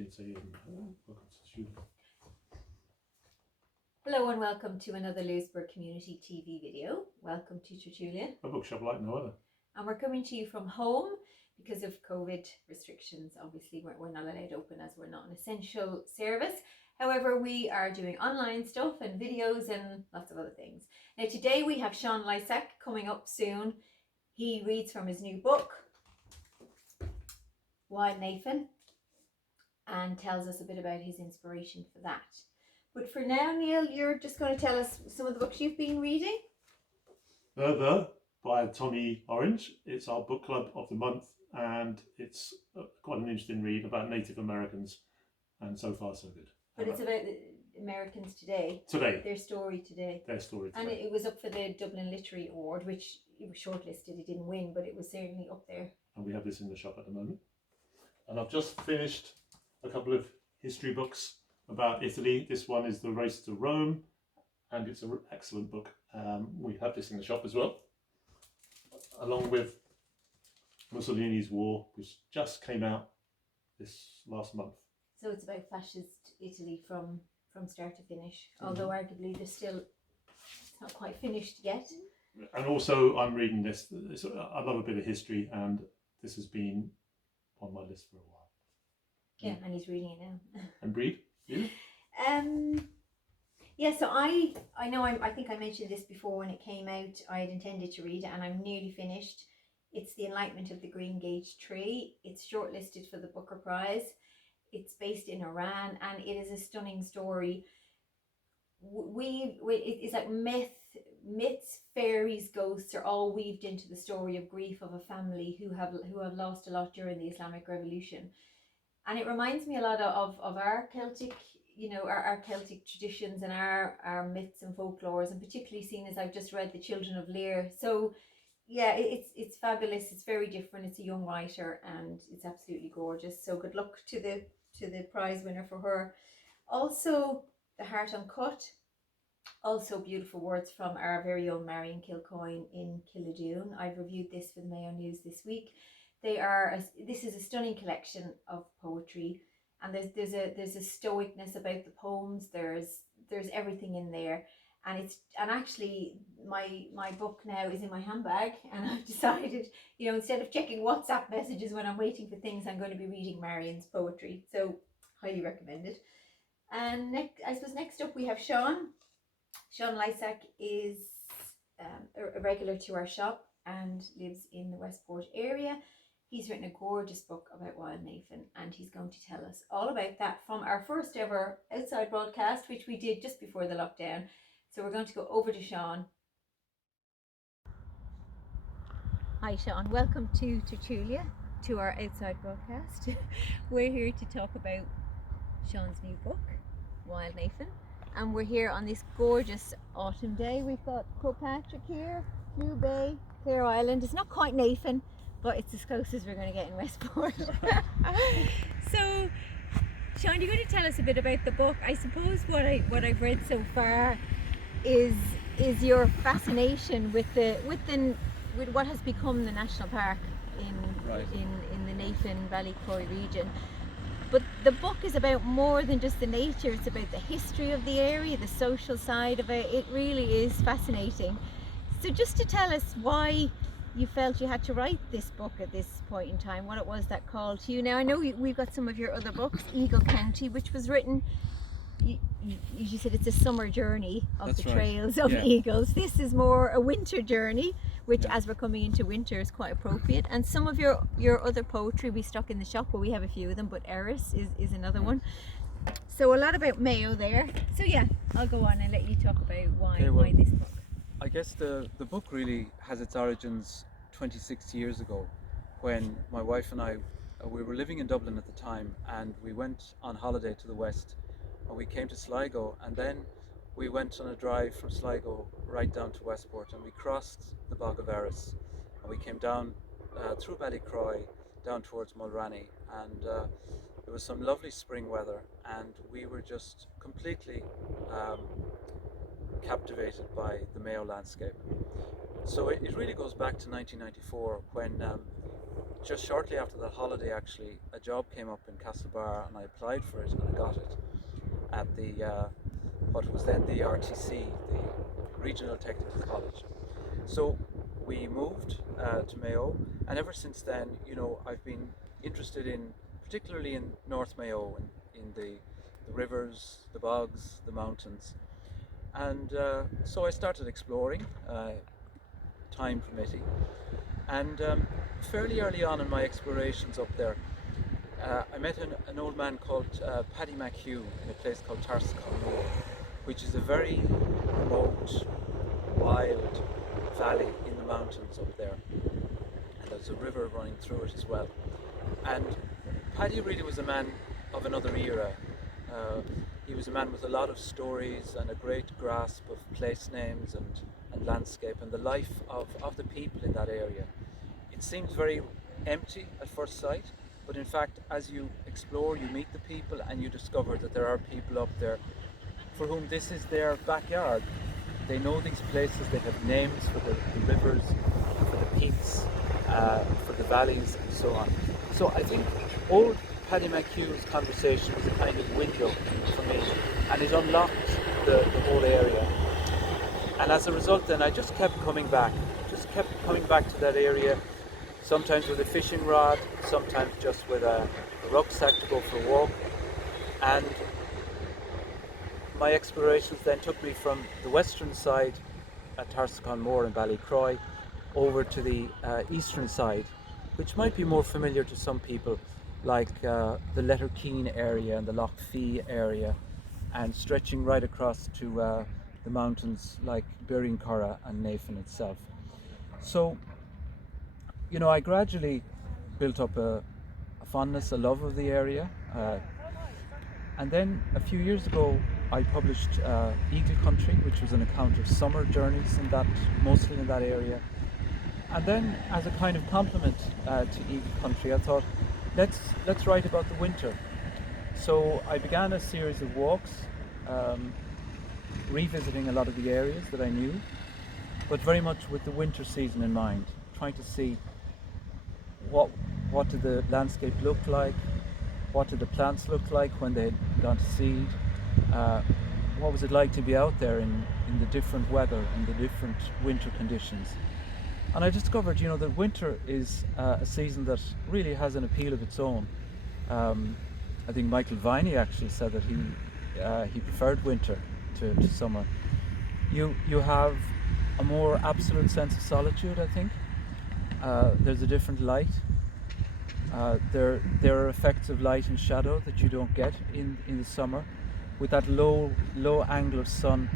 didn't say welcome to the studio. Hello and welcome to another Lewisburg Community TV video. Welcome to Tertulia. A bookshop like no other. And we're coming to you from home because of COVID restrictions. Obviously, we're not allowed to open as we're not an essential service. However, we are doing online stuff and videos and lots of other things. Now, today we have Sean Lysaght coming up soon. He reads from his new book, Nephin, and tells us a bit about his inspiration for that. But for now, Neil, you're just going to tell us some of the books you've been reading? By Tommy Orange. It's our book club of the month, and it's quite an interesting read about Native Americans, and so far so good. But it's about the Americans today. Their story today. And it was up for the Dublin Literary Award, which it was shortlisted. It didn't win, but it was certainly up there. And we have this in the shop at the moment. And I've just finished a couple of history books about Italy. This one is The Race to Rome, and it's an excellent book. We have this in the shop as well, along with Mussolini's War, which just came out this last month. So it's about fascist Italy from start to finish, although arguably it's not quite finished yet. And also I'm reading this. I love a bit of history, and this has been on my list for a while. Yeah, and he's reading it now. And Breed, you? Yeah, so I know I think I mentioned this before when it came out. I had intended to read it, and I'm nearly finished. It's The Enlightenment of the Green Gage Tree. It's shortlisted for the Booker Prize. It's based in Iran, and it is a stunning story. It's like myths, fairies, ghosts are all weaved into the story of grief of a family who have lost a lot during the Islamic Revolution. And it reminds me a lot of our Celtic, our Celtic traditions and our myths and folklores, and particularly seeing as I've just read The Children of Lear. So yeah, it's fabulous. It's very different. It's a young writer, and it's absolutely gorgeous. So good luck to the prize winner for her. Also, The Heart Uncut. Also beautiful words from our very own Marion Kilcoin in Dune. I've reviewed this for the Mayo News this week. This is a stunning collection of poetry, and there's a stoicness about the poems. There's everything in there, and actually my book now is in my handbag, and I've decided, instead of checking WhatsApp messages when I'm waiting for things, I'm going to be reading Marion's poetry. So highly recommended. And next up we have Sean. Sean Lysaght is a regular to our shop and lives in the Westport area. He's written a gorgeous book about Wild Nephin, and he's going to tell us all about that from our first ever outside broadcast, which we did just before the lockdown. So we're going to go over to Sean. Hi Sean, welcome to Tertulia, to our outside broadcast. We're here to talk about Sean's new book, Wild Nephin, and we're here on this gorgeous autumn day. We've got Patrick here, Blue Bay, Clare Island. It's not quite Nephin, but it's as close as we're going to get in Westport. So, Sean, you're going to tell us a bit about the book. I suppose what I've read so far is your fascination with what has become the national park in the Nephin Valley Croy region. But the book is about more than just the nature. It's about the history of the area, the social side of it. It really is fascinating. So just to tell us why you felt you had to write this book at this point in time, what it was that called to you. Now I know we've got some of your other books, Eagle County, which was written, you said it's a summer journey of the trails of eagles. This is more a winter journey, which as we're coming into winter is quite appropriate. And some of your other poetry we stock in the shop, but we have a few of them, but Eris is another one. So a lot about Mayo there. So yeah, I'll go on and let you talk about why this book. I guess the book really has its origins 26 years ago, when my wife and I, we were living in Dublin at the time, and we went on holiday to the west, and we came to Sligo, and then we went on a drive from Sligo right down to Westport, and we crossed the Bog of Eris, and we came down through Ballycroy down towards Mulranny, and there was some lovely spring weather, and we were just completely captivated by the Mayo landscape. So it really goes back to 1994, when just shortly after that holiday, actually, a job came up in Castlebar, and I applied for it, and I got it at the what was then the RTC, the Regional Technical College. So we moved to Mayo, and ever since then, you know, I've been interested in, particularly in North Mayo, and in the rivers, the bogs, the mountains. And so I started exploring, time permitting. And fairly early on in my explorations up there, I met an old man called Paddy McHugh in a place called Tarsacon, which is a very remote, wild valley in the mountains up there. And there's a river running through it as well. And Paddy really was a man of another era. He was a man with a lot of stories and a great grasp of place names and landscape and the life of the people in that area. It seems very empty at first sight, but in fact, as you explore, you meet the people and you discover that there are people up there for whom this is their backyard. They know these places, they have names for the rivers, for the peaks, for the valleys and so on. So I think old Paddy McHugh's conversation was a kind of window for me, and it unlocked the whole area. And as a result then I just kept coming back to that area, sometimes with a fishing rod, sometimes just with a rucksack to go for a walk. And my explorations then took me from the western side at Tarsacon Moor in Ballycroy over to the eastern side, which might be more familiar to some people, like the Letterkeene area and the Lough Fee area, and stretching right across to the mountains like Birrincurra and Nephin itself. So, you know, I gradually built up a fondness, a love of the area. And then a few years ago, I published Eagle Country, which was an account of summer journeys mostly in that area. And then, as a kind of complement to Eagle Country, I thought, let's write about the winter. So I began a series of walks, revisiting a lot of the areas that I knew, but very much with the winter season in mind, trying to see what did the landscape look like, what did the plants look like when they had gone to seed, what was it like to be out there in the different weather, in the different winter conditions. And I discovered, you know, that winter is a season that really has an appeal of its own. I think Michael Viney actually said that he preferred winter to summer. You have a more absolute sense of solitude, I think. There's a different light. There are effects of light and shadow that you don't get in the summer. With that low angle of sun,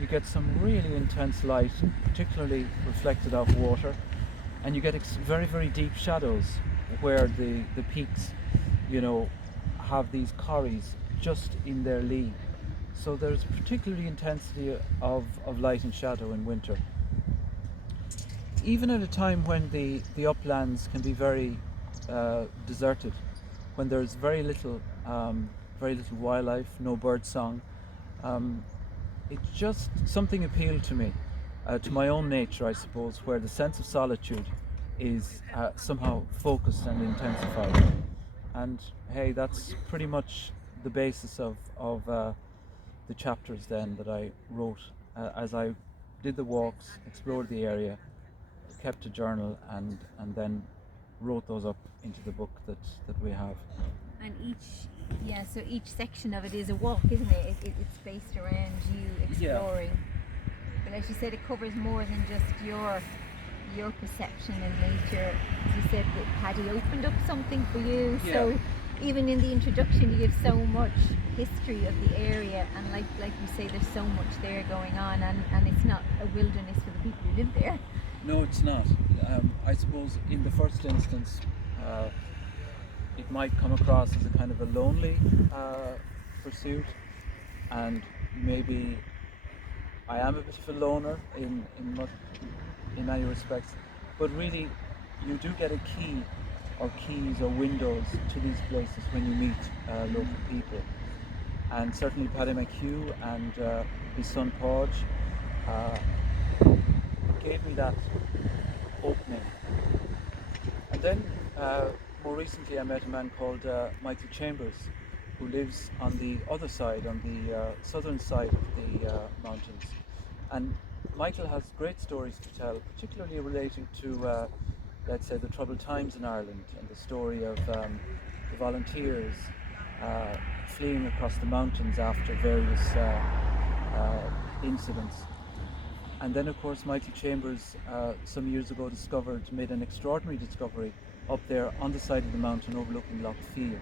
you get some really intense light, particularly reflected off water, and you get very, very deep shadows where the peaks, you know, have these corries just in their lee. So there's particularly intensity of light and shadow in winter. Even at a time when the uplands can be very deserted, when there's very little wildlife, no bird song, it's just something appealed to me, to my own nature, I suppose, where the sense of solitude is somehow focused and intensified. And hey, that's pretty much the basis of the chapters then that I wrote as I did the walks, explored the area, kept a journal, and then wrote those up into the book that we have. And so each section of it is a walk, isn't it? It's based around you exploring. Yeah. But as you said, it covers more than just your perception in nature. As you said, that Paddy opened up something for you. Yeah. So even in the introduction, you give so much history of the area, and like you say, there's so much there going on, and it's not a wilderness for the people who live there. No, it's not. I suppose in the first instance, it might come across as a kind of a lonely pursuit, and maybe I am a bit of a loner in many respects, but really you do get a key or keys or windows to these places when you meet local people. And certainly Paddy McHugh and his son Podge gave me that opening. And then more recently I met a man called Michael Chambers, who lives on the other side, on the southern side of the mountains. And Michael has great stories to tell, particularly relating to, let's say, the troubled times in Ireland and the story of the volunteers fleeing across the mountains after various incidents. And then, of course, Michael Chambers some years ago made an extraordinary discovery up there on the side of the mountain overlooking Lough Field,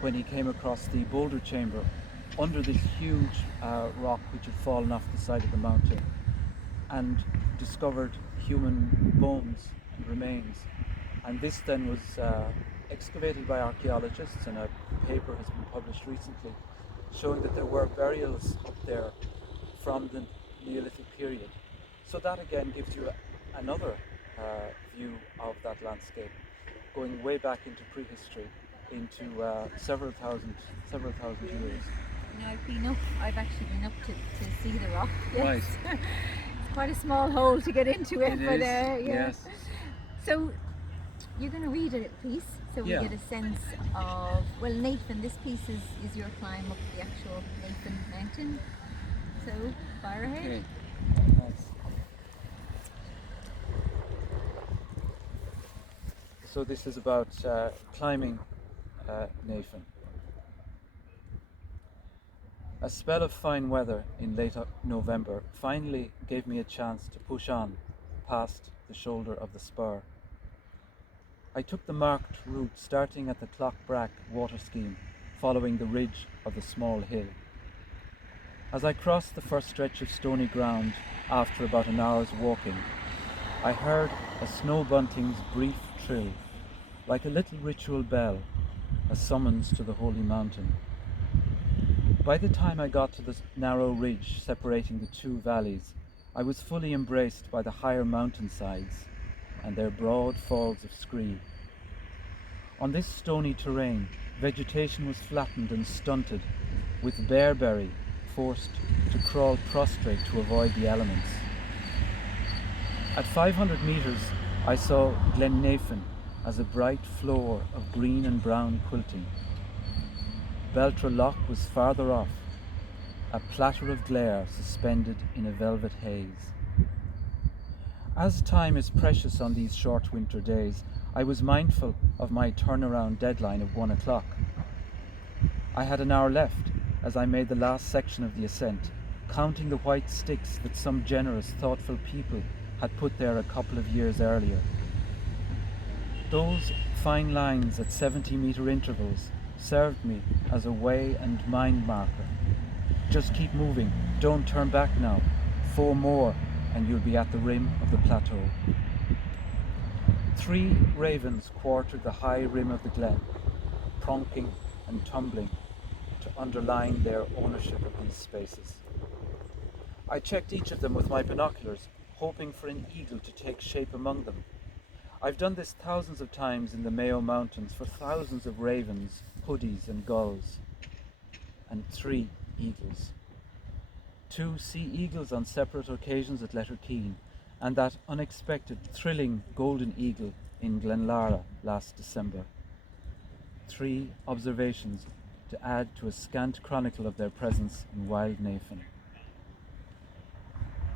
when he came across the boulder chamber under this huge rock which had fallen off the side of the mountain, and discovered human bones and remains. And this then was excavated by archaeologists, and a paper has been published recently showing that there were burials up there from the Neolithic period. So that again gives you another view of that landscape, going way back into prehistory, into several thousand years. I've actually been up to see the rock. Yes. Right. It's quite a small hole to get into it, but yes. So you're going to read a piece, so we get a sense of, well, Nephin, this piece is your climb up the actual Nephin mountain. So fire ahead. Okay. Nice. So this is about climbing Nephin. A spell of fine weather in late November finally gave me a chance to push on past the shoulder of the spur. I took the marked route starting at the Clockbrack water scheme, following the ridge of the small hill. As I crossed the first stretch of stony ground after about an hour's walking, I heard a snow bunting's brief trill, like a little ritual bell, a summons to the holy mountain. By the time I got to the narrow ridge separating the two valleys, I was fully embraced by the higher mountain sides and their broad falls of scree. On this stony terrain, vegetation was flattened and stunted, with bearberry forced to crawl prostrate to avoid the elements. At 500 metres, I saw Glen Nephin as a bright floor of green and brown quilting. Beltra Loch was farther off, a platter of glare suspended in a velvet haze. As time is precious on these short winter days, I was mindful of my turnaround deadline of 1 o'clock. I had an hour left as I made the last section of the ascent, counting the white sticks that some generous, thoughtful people had put there a couple of years earlier. Those fine lines at 70-metre intervals served me as a way and mind marker. Just keep moving, don't turn back now. 4 more and you'll be at the rim of the plateau. 3 ravens quartered the high rim of the glen, pronking and tumbling to underline their ownership of these spaces. I checked each of them with my binoculars, hoping for an eagle to take shape among them. I've done this thousands of times in the Mayo Mountains for thousands of ravens, hoodies and gulls. And 3 eagles. 2 sea eagles on separate occasions at Letterkeene, and that unexpected, thrilling golden eagle in Glenlara last December. 3 observations to add to a scant chronicle of their presence in wild Nephin.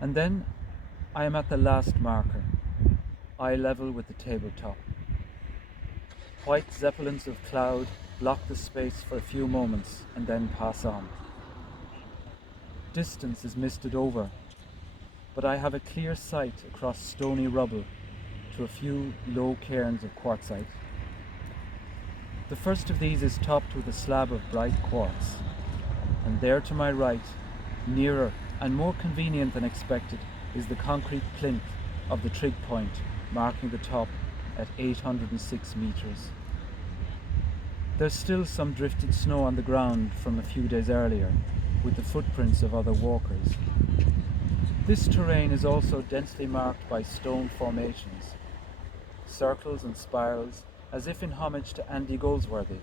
And then I am at the last marker, eye level with the tabletop. White zeppelins of cloud block the space for a few moments and then pass on. Distance is misted over, but I have a clear sight across stony rubble to a few low cairns of quartzite. The first of these is topped with a slab of bright quartz, and there to my right, nearer and more convenient than expected, is the concrete plinth of the trig point, marking the top at 806 metres. There's still some drifted snow on the ground from a few days earlier, with the footprints of other walkers. This terrain is also densely marked by stone formations, circles and spirals, as if in homage to Andy Goldsworthy,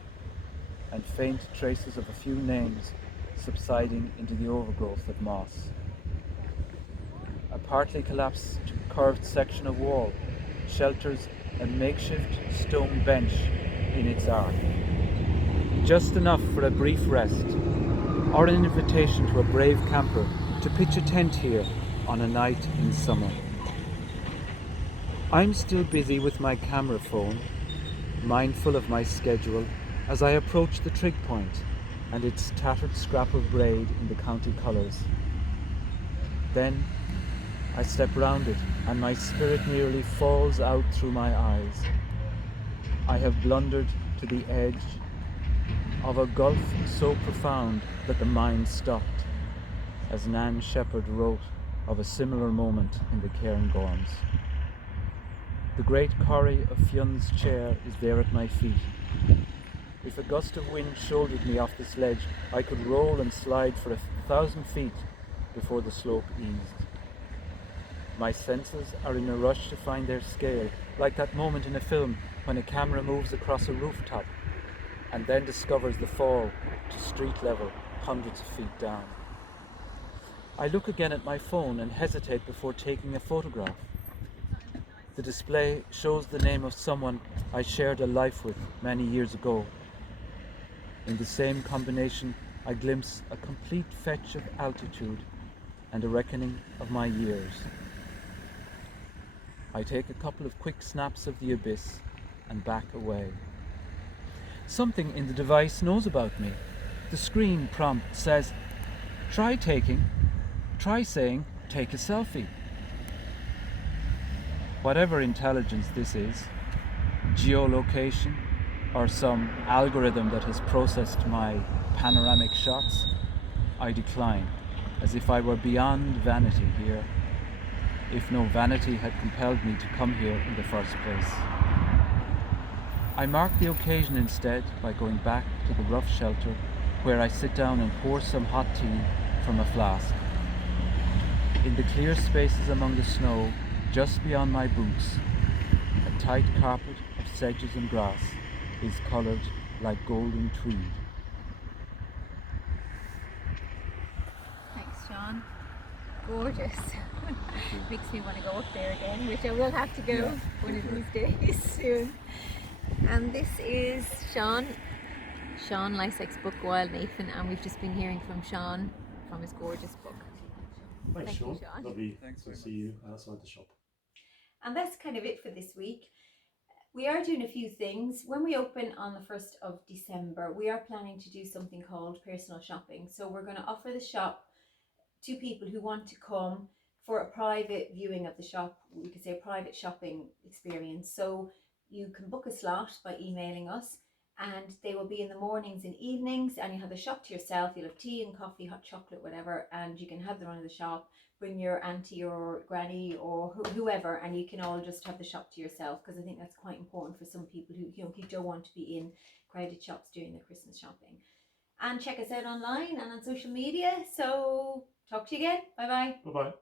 and faint traces of a few names subsiding into the overgrowth of moss. A partly collapsed curved section of wall shelters a makeshift stone bench in its arc. Just enough for a brief rest, or an invitation to a brave camper to pitch a tent here on a night in summer. I'm still busy with my camera phone, mindful of my schedule as I approach the trig point and its tattered scrap of braid in the county colours. Then I step round it and my spirit nearly falls out through my eyes. I have blundered to the edge of a gulf so profound that the mind stopped, as Nan Shepherd wrote of a similar moment in the Cairngorms. The great corrie of Fionn's chair is there at my feet. If a gust of wind shouldered me off this ledge, I could roll and slide for 1,000 feet before the slope eased. My senses are in a rush to find their scale, like that moment in a film when a camera moves across a rooftop and then discovers the fall to street level hundreds of feet down. I look again at my phone and hesitate before taking a photograph. The display shows the name of someone I shared a life with many years ago. In the same combination, I glimpse a complete fetch of altitude and a reckoning of my years. I take a couple of quick snaps of the abyss and back away. Something in the device knows about me. The screen prompt says, try saying, take a selfie. Whatever intelligence this is, geolocation, or some algorithm that has processed my panoramic shots, I decline, as if I were beyond vanity here, if no vanity had compelled me to come here in the first place. I mark the occasion instead by going back to the rough shelter where I sit down and pour some hot tea from a flask. In the clear spaces among the snow, just beyond my boots, a tight carpet of sedges and grass is coloured like golden tweed. Thanks, Sean. Gorgeous. Makes me want to go up there again, which I will have to go one of these days soon. And this is Sean Lysaght's book, Wild Nephin, and we've just been hearing from Sean from his gorgeous book. Thanks, Thank you, Sean. Sean. Lovely Thanks to very see you outside the shop. And that's kind of it for this week. We are doing a few things. When we open on the 1st of December, we are planning to do something called personal shopping. So we're going to offer the shop to people who want to come for a private viewing of the shop. We could say a private shopping experience. So you can book a slot by emailing us, and they will be in the mornings and evenings, and you have the shop to yourself. You'll have tea and coffee, hot chocolate, whatever, and you can have the run of the shop. Bring your auntie or granny or whoever, and you can all just have the shop to yourself, because I think that's quite important for some people who who don't want to be in crowded shops during the Christmas shopping. And check us out online and on social media. So talk to you again. Bye bye. Bye bye.